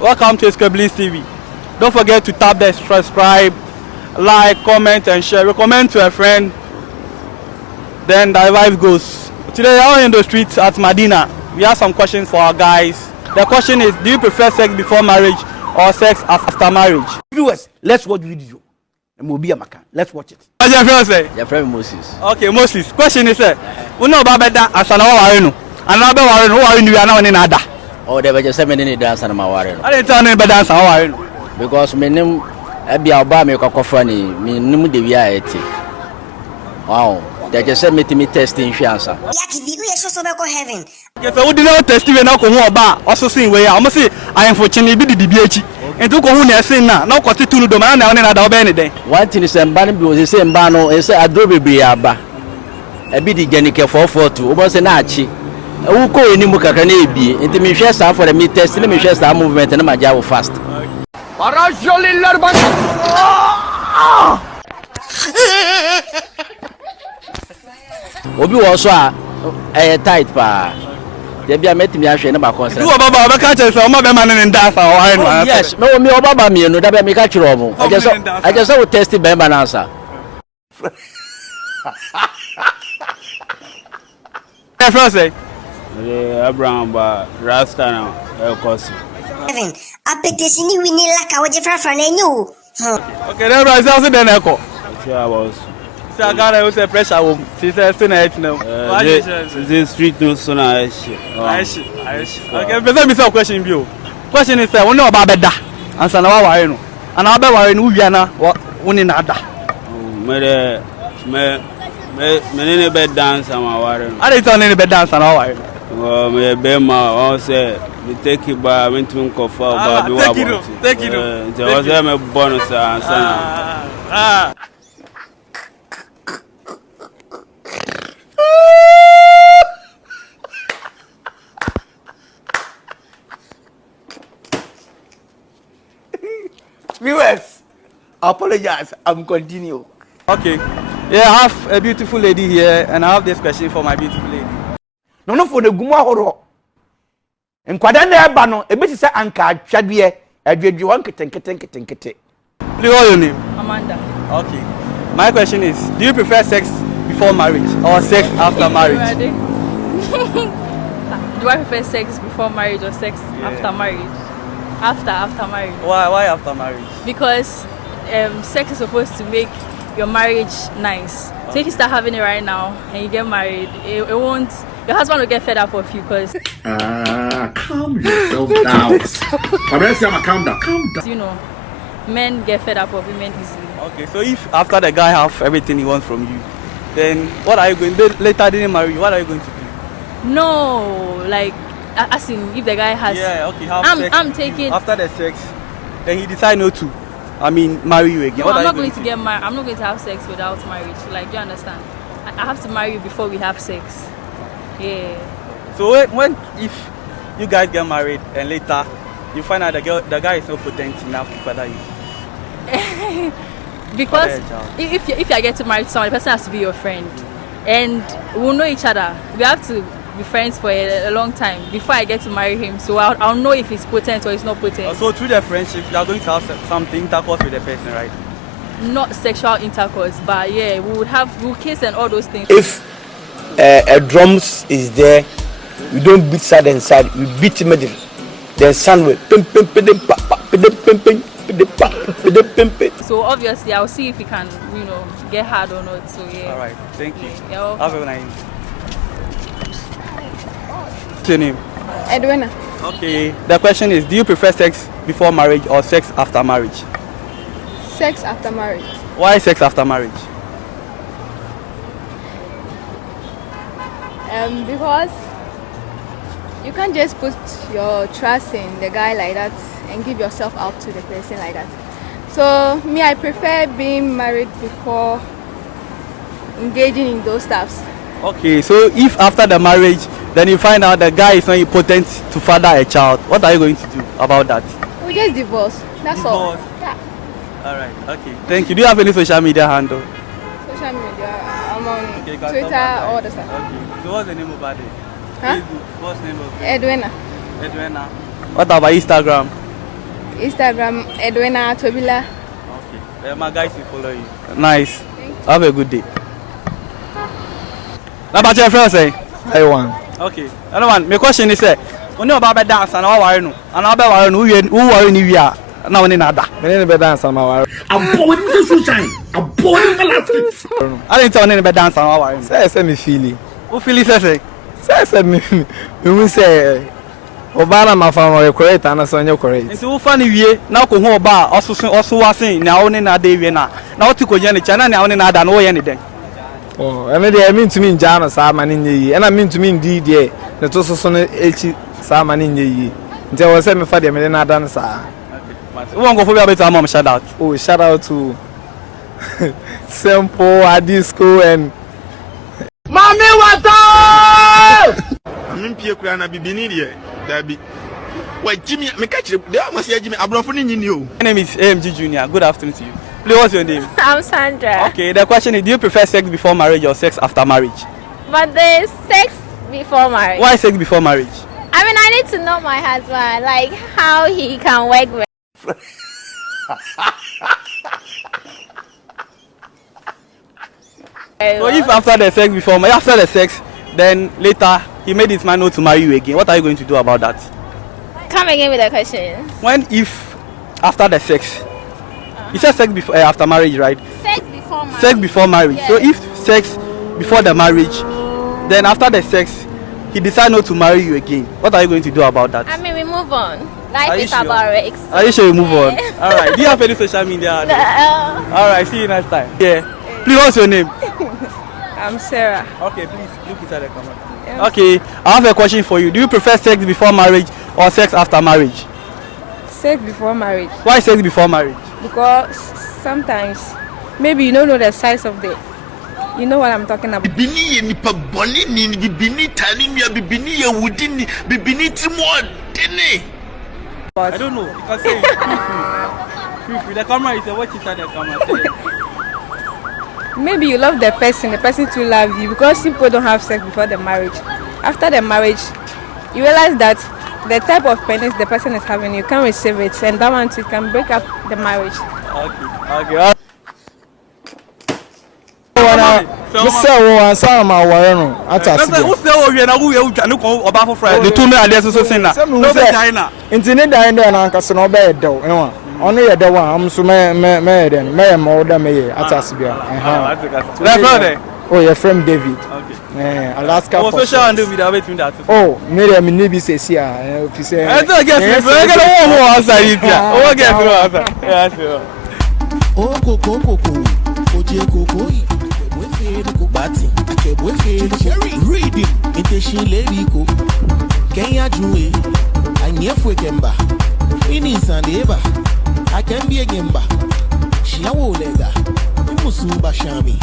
Welcome to Scribblings TV. Don't forget to tap the subscribe, like, comment, and share. Recommend to a friend. Then the life goes. Today, I'm in the streets at Medina. We have some questions for our guys. The question is: do you prefer sex before marriage or sex after marriage? Viewers, let's watch video. Let's watch it. What's your friend say? Your friend Moses. Okay, Moses. Question is: we know about that as an hour. And now, who are you now in Ada? Oh, they were just 7 minutes dance and my warren. I didn't tell you about dance. How are you? Because my name, Abby Alba, make a coffee, me, no, the reality. Wow, they just sent me to me testing fianza. Heaven. Okay, so we did not test even now. Also, seeing where I must say, I am fortunately be the BH. And took on a sin now, no quarter to the man and another benny. One thing is, and Banny was the same bano, and said, Adobe Briaba. A bit of Jenica 442, almost an archie. Who call any muka can be into me share for the me test, let me share some movement and my job fast. Obi also a tight pa. They be a met me actually about concert. You about catches or my man and dance. Yes, no, me Obama, me, no, that me catch you. I just saw tested by an answer. First, Abraham Rasta now, course. Heaven, application we need like our different from you. Okay, then I also then echo. Sure, I was. So I got a pressure home. She says, still now. This street no sooner. I see. Okay, but let me say a question view. Question is, we know about better. And so now I know. And I'll be worrying who you are now. One in other. Me bed dance am aware. I didn't turn any bed dance and all. Me be ma o say we take it by me to kofa ba bi wa bo. Take it. Nti o say me bonus answer. Viewers, apologize. I'm continue. Okay. Yeah, I have a beautiful lady here, and I have this question for my beautiful lady. No, for the Guma Horo. And Quadana Bano, a bit say Anka, Chadie, a did you want to think it. Please, what's your name? Amanda. Okay. My question is: do you prefer sex before marriage or sex after marriage? Do I prefer sex before marriage or sex after marriage? After marriage. Why after marriage? Because sex is supposed to make your marriage nice. So if you start having it right now and you get married, it won't. Your husband will get fed up of you because. Calm yourself down. Calm down. You know, men get fed up of women easily. Okay, so if after the guy have everything he wants from you, then what are you going to do? Later didn't marry you, what are you going to do? No, like as in if the guy has. Yeah, okay. Have sex. I'm taking. After the sex, then he decide not to. Marry you again. No, I'm not going to get married. I'm not going to have sex without marriage. Like, do you understand? I have to marry you before we have sex. Yeah. So when if you guys get married and later you find out the guy is not potent enough to father you. Because if I get to marry someone, the person has to be your friend, and we'll know each other. We have to be friends for a long time before I get to marry him. So I'll know if he's potent or he's not potent. So through the friendship, you are going to have something intercourse with the person, right? Not sexual intercourse, but yeah, we'll kiss and all those things. If a drums is there, you don't beat side and side, you beat middle. Then sun will So obviously I'll see if he can, get hard or not. So yeah. Alright, thank you. Yeah, have a nice. What's your name? Edwina. Okay. The question is: do you prefer sex before marriage or sex after marriage? Sex after marriage. Why sex after marriage? Because you can't just put your trust in the guy like that and give yourself out to the person like that. So me, I prefer being married before engaging in those stuffs. Okay, so if after the marriage, then you find out the guy is not potent to father a child, what are you going to do about that? We just divorce. That's all. Yeah. Alright, okay. Thank you. Do you have any social media handle? Social media. I'm on Twitter, all the stuff. Okay. So what's the name of that? Huh? Facebook. What's the name of it? Edwina. Edwina. What about Instagram? Instagram Edwina Tobila. Okay. My guys will follow you. Nice. Have a good day. Now about your friend say? I won. Okay. Another one. My question is when you about dance and how are you? And how about who are you we are? Now we nada. Me be dance and my I'm born in sunshine. I'm born in the I didn't tell any be dance and how are you? Say me feel. Who feel say? Say me say Obana ma fa correct and so correct. Nti wo fa ne wie na ko ho oba oso wasen na wo ne na da wie na wo ti ko je ne chana na wo ne na da na wo ye ne den. Oh, and they mean to me Jana sa man in ye and I mean to me indeed ye the to so no echi sa man in ye. Nti I was say me fa de me na dance sa. Okay. Who wan go for be better mom shout out. Oh, shout out to Simple Adisco and Mami water. I'm pie kura na bibini de dabi. Why Jimmy me catch you. They must say Jimmy Abrofo ni you. My name is AMG Junior. Good afternoon to you. Please, what's your name? I'm Sandra. Okay, the question is, do you prefer sex before marriage or sex after marriage? But there's sex before marriage. Why sex before marriage? I mean, I need to know my husband, like how he can work with. So if after the sex, then later he made his mind not to marry you again, what are you going to do about that? Come again with the question. When if after the sex, you said sex before after marriage, right? Sex before marriage. Sex before marriage. Yes. So if sex before the marriage, then after the sex, he decides not to marry you again, what are you going to do about that? I mean, we move on. Life Are you is sure? about risks. Are you sure you move on? All right. Do you have any social media? No. All right. See you next time. Yeah. Please, what's your name? I'm Sarah. Okay, please look inside the camera. Yeah. Okay, I have a question for you. Do you prefer sex before marriage or sex after marriage? Sex before marriage. Why sex before marriage? Because sometimes maybe you don't know the size of the. You know what I'm talking about. Bini ye nipa boni ni bibini tani mi bibini ye wudini bibini timo dene. I don't know. You can say it. Feel free. The camera is watch inside the camera. Maybe you love the person too love you, because people don't have sex before the marriage. After the marriage, you realize that the type of penis the person is having, you can't receive it, and that one too can break up the marriage. Okay. Mr. Wo answer ma ware no atasi. Who say o wie na wo ye no ko oba for friend. The two me ade so sin na. No be China. Nti ne dan de na anka so no be yedew. Enwa. Ono yedew a am so me yeden. Me ma oda me ye atasi bia. Where from there? Oh, you're from David. Okay. Alaska. Oh, social and David are waiting that. Oh, me need be say if you say. I don't get it. We get one outside it. Oh, get through outside. Yeah, sure. Oh, koko. Oje koko. Bati, read him, intention lady ko. Kenya Jue, Anyefwe Kemba, Finis and Eva, I can be a Gemba. She a wolega, Musu Bashami.